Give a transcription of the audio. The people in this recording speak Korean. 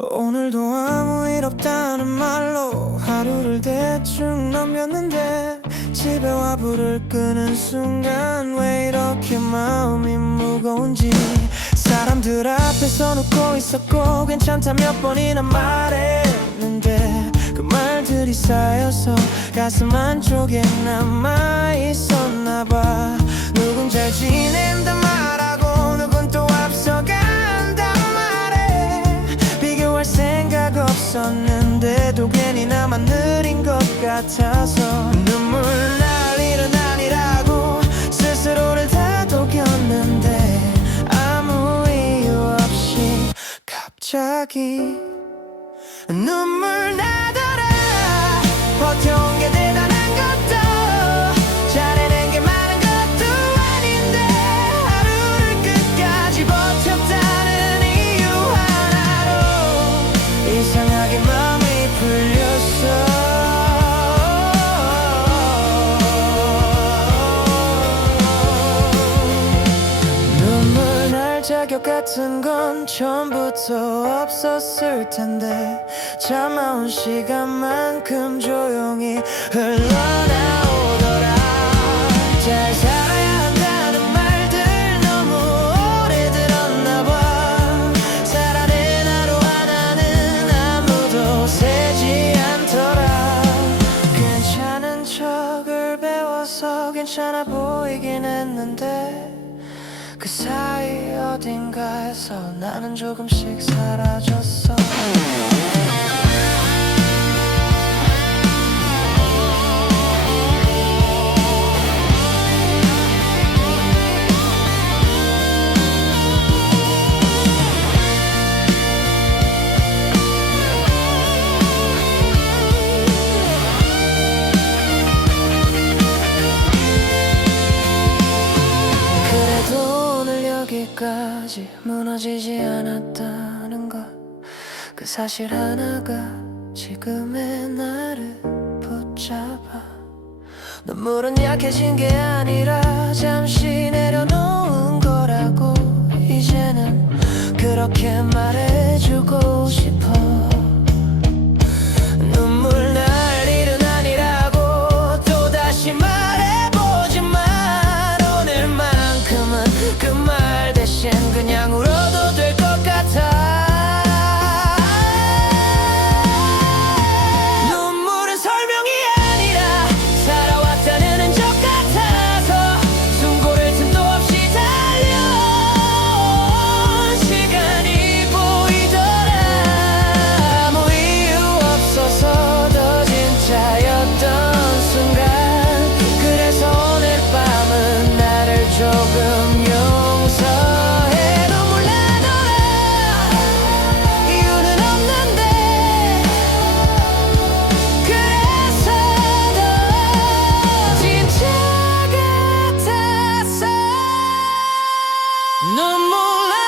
오늘도 아무 일 없다는 말로 하루를 대충 넘겼는데 집에 와 불을 끄는 순간 왜 이렇게 마음이 무거운지 사람들 앞에서 웃고 있었고 괜찮다 몇 번이나 말했는데 그 말들이 쌓여서 가슴 한쪽에 남아 같아서 눈물 날 일은 아니라고 스스로를 다독였는데 아무 이유 없이 갑자기 눈물 나더라. 버텨온 게 날 자격 같은 건 처음부터 없었을 텐데. 참아온 시간만큼 조용히 흘러나오더라. 잘 살아야 한다는 말들 너무 오래 들었나 봐. 살아낸 하루 하나는 아무도 세지 않더라. 괜찮은 척을 배워서 괜찮아 보이긴 했는데 그 사이 어딘가에서 나는 조금씩 사라졌어 여기까지 무너지지 않았다는 것. 그 사실 하나가 지금의 나를 붙잡아. 눈물은 약해진 게 아니라 잠시 내려놓은 거라고 이제는 그렇게 말해줘 No more.